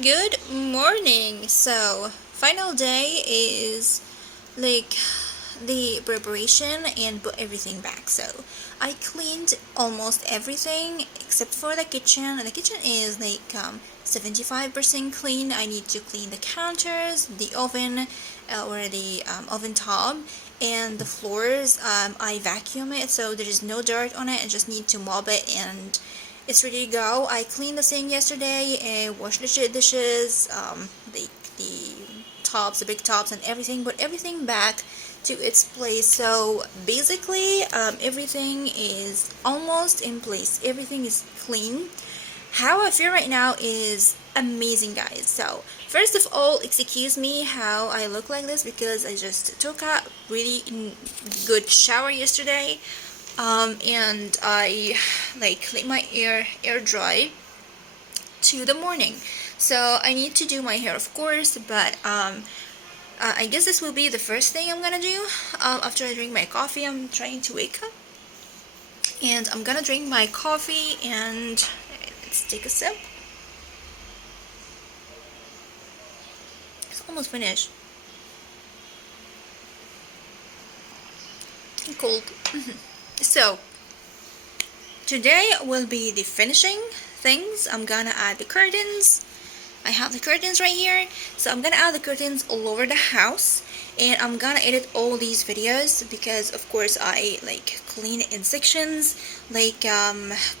Good morning. So, final day is like the preparation and put everything back. So, I cleaned almost everything except for the kitchen. The kitchen is 75% clean. I need to clean the counters, the oven, or the oven top, and the floors. I vacuum it so there is no dirt on it. I just need to mop it and it's ready to go. I cleaned the sink yesterday and washed the dishes, the tops, the big tops, and everything. Put everything back to its place. So basically, everything is almost in place. Everything is clean. How I feel right now is amazing, guys. So first of all, excuse me how I look like this because I just took a really good shower yesterday, and I let my air dry to the morning. So I need to do my hair, of course, but I guess this will be the first thing I'm gonna do after I drink my coffee. I'm trying to wake up, and I'm gonna drink my coffee and let's take a sip. It's almost finished. I'm cold. So today will be the finishing things. I'm gonna add the curtains. I have the curtains right here, so I'm gonna add the curtains all over the house, and I'm gonna edit all these videos because of course I clean in sections,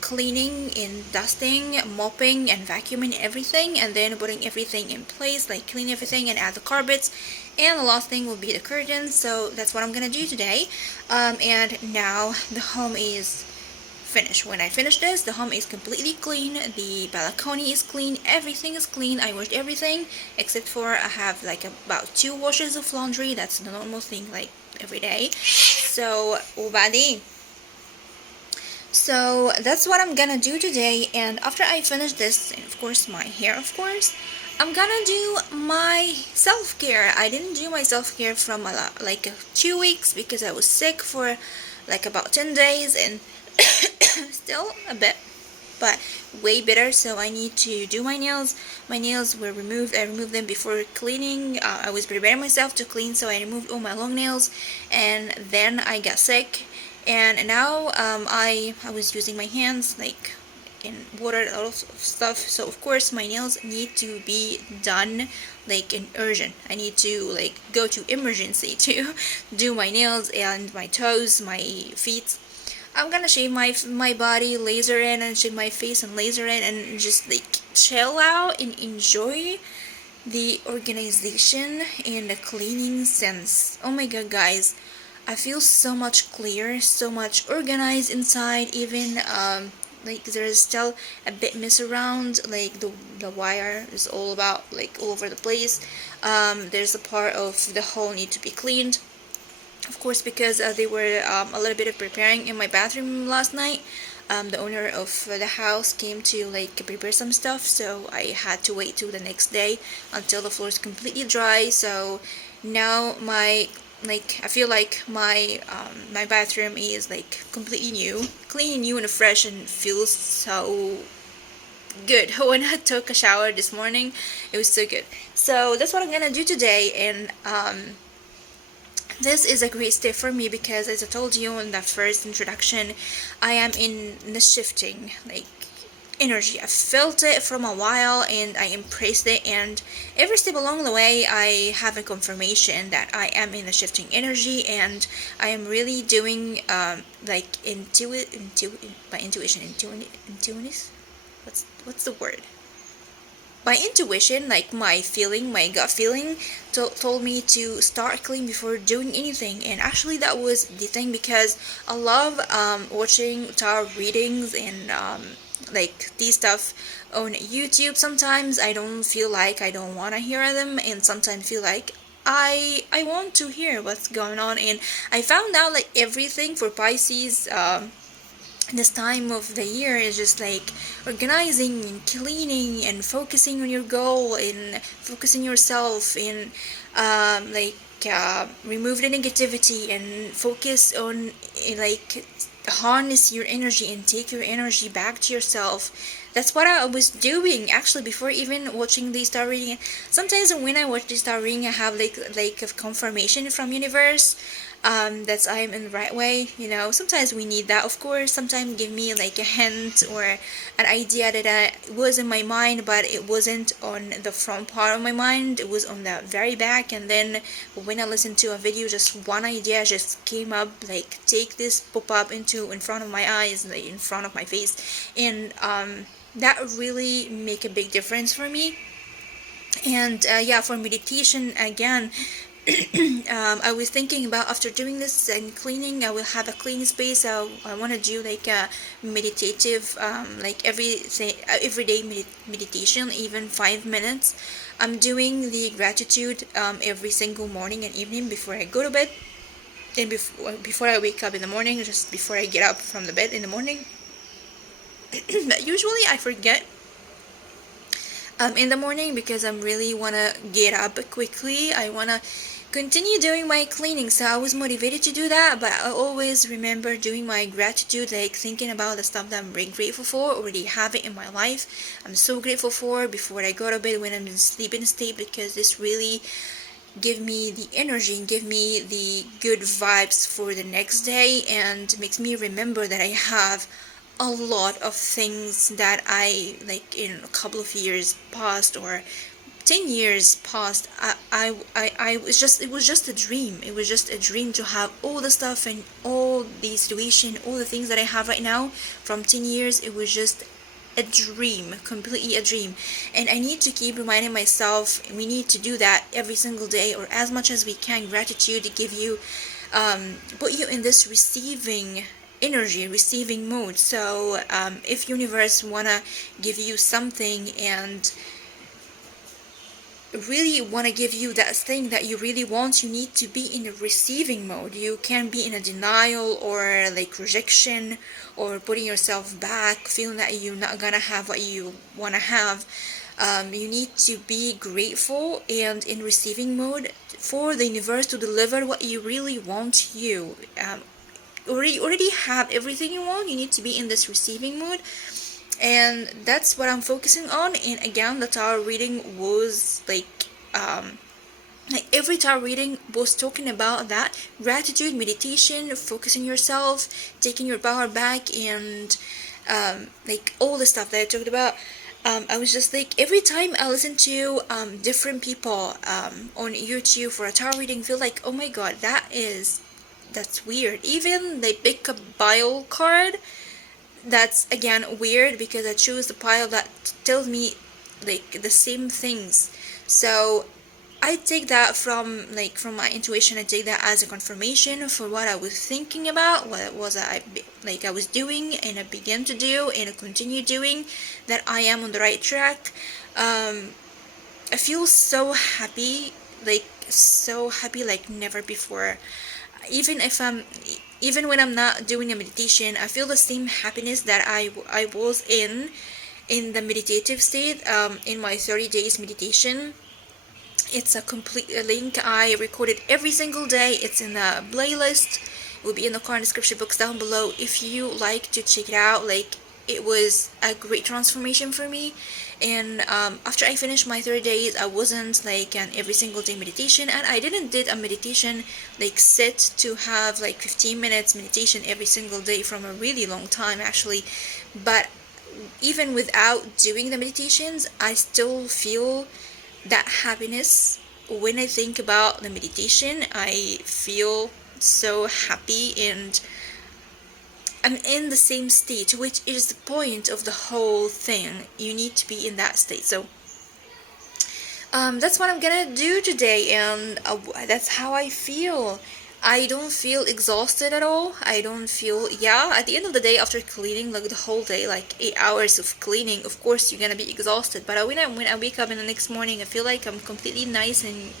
cleaning and dusting, mopping and vacuuming everything, and then putting everything in place, like clean everything and add the carpets, and the last thing will be the curtains. So that's what I'm gonna do today. And now the home is finish. When I finish this, the home is completely clean, the balcony is clean, everything is clean. I washed everything except for I have about 2 washes of laundry. That's the normal thing every day. So baddie. So that's what I'm gonna do today, and after I finish this, and of course my hair, of course, I'm gonna do my self-care. I didn't do my self-care from 2 weeks because I was sick for about 10 days and still a bit, but way better. So I need to do my nails. My nails were removed. I removed them before cleaning. I was preparing myself to clean, so I removed all my long nails, and then I got sick, and now I was using my hands in water, a lot of stuff. So of course my nails need to be done in urgent. I need to go to emergency to do my nails and my toes, my feet. I'm gonna shave my body, laser in, and shave my face and laser in, and just chill out and enjoy the organization and the cleaning sense. Oh my god, guys, I feel so much clear, so much organized inside. Even there's still a bit mess around, the wire is all about all over the place. There's a part of the hole need to be cleaned, of course, because they were a little bit of preparing in my bathroom last night. The owner of the house came to prepare some stuff, so I had to wait till the next day until the floor is completely dry. So now I feel like my bathroom is completely new, clean and new and fresh, and feels so good. When I took a shower this morning, it was so good. So that's what I'm gonna do today, and this is a great step for me because, as I told you in the first introduction, I am in the shifting energy. I felt it from a while and I embraced it, and every step along the way I have a confirmation that I am in the shifting energy, and I am really doing by intuition, intuition, what's the word? My intuition, my gut feeling, told me to start clean before doing anything. And actually, that was the thing because I love watching tarot readings and these stuff on YouTube. Sometimes I don't feel like I don't want to hear them, and sometimes feel like I want to hear what's going on. And I found out everything for Pisces. This time of the year is just organizing and cleaning and focusing on your goal and focusing yourself and remove the negativity and focus on harness your energy and take your energy back to yourself. That's what I was doing actually before even watching the star reading. Sometimes when I watch the star reading, I have like a confirmation from universe, that I'm in the right way. You know, sometimes we need that, of course. Sometimes give me like a hint or an idea that was in my mind, but it wasn't on the front part of my mind. It was on the very back. And then when I listened to a video, just one idea just came up, like take this pop up into in front of my eyes, like in front of my face, and that really make a big difference for me. And yeah, for meditation again, I was thinking about after doing this and cleaning, I will have a clean space. So I want to do like a meditative, like everyday meditation, even 5 minutes. I'm doing the gratitude every single morning and evening before I go to bed, and before I wake up in the morning, just before I get up from the bed in the morning. But usually I forget in the morning because I really want to get up quickly. I want to continue doing my cleaning, so I was motivated to do that. But I always remember doing my gratitude, like thinking about the stuff that I'm really grateful for, already have it in my life. I'm so grateful for before I go to bed when I'm in sleeping state, because this really give me the energy and give me the good vibes for the next day, and makes me remember that I have a lot of things that I like in a couple of years past or 10 years past. I was just, it was just a dream. It was just a dream to have all the stuff and all the situation, all the things that I have right now from 10 years. It was just a dream, completely a dream. And I need to keep reminding myself, we need to do that every single day or as much as we can. Gratitude to give you, put you in this receiving energy, receiving mode. So if universe wanna give you something and really want to give you that thing that you really want, you need to be in a receiving mode. You can't be in a denial or like rejection or putting yourself back, feeling that you're not gonna have what you want to have. You need to be grateful and in receiving mode for the universe to deliver what you really want. You already have everything you want. You need to be in this receiving mood, and that's what I'm focusing on. And again, the tarot reading was like every tarot reading was talking about that gratitude, meditation, focusing yourself, taking your power back, and like all the stuff that I talked about. I was just like, every time I listen to different people on YouTube for a tarot reading, feel like, oh my god, that's weird. Even they pick a Bible card, that's again weird, because I choose the pile that tells me like the same things. So I take that from my intuition. I take that as a confirmation for what I was thinking about, what it was I was doing and I began to do and I continue doing, that I am on the right track. I feel so happy, like never before. Even when I'm not doing a meditation, I feel the same happiness that I was in the meditative state, in my 30 days meditation. It's a complete link I recorded every single day. It's in the playlist. It will be in the card description box down below if you like to check it out. Like, it was a great transformation for me. And after I finished my 30 days, I wasn't like an every single day meditation, and I didn't did a meditation like sit to have like 15 minutes meditation every single day from a really long time actually. But even without doing the meditations, I still feel that happiness. When I think about the meditation, I feel so happy, and I'm in the same state, which is the point of the whole thing. You need to be in that state. So that's what I'm gonna do today, and that's how I feel. I don't feel exhausted at all. I don't feel, yeah, at the end of the day, after cleaning like the whole day, like 8 hours of cleaning, of course you're gonna be exhausted. But when I wake up in the next morning, I feel like I'm completely nice and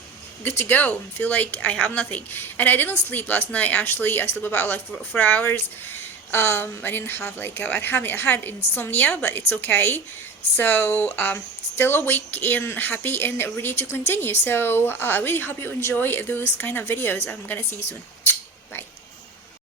good to go. I feel like I have nothing. And I didn't sleep last night actually. I slept about like 4 hours. I didn't have like, I had insomnia, but it's okay. So still awake and happy and ready to continue. So I really hope you enjoy those kind of videos. I'm gonna see you soon.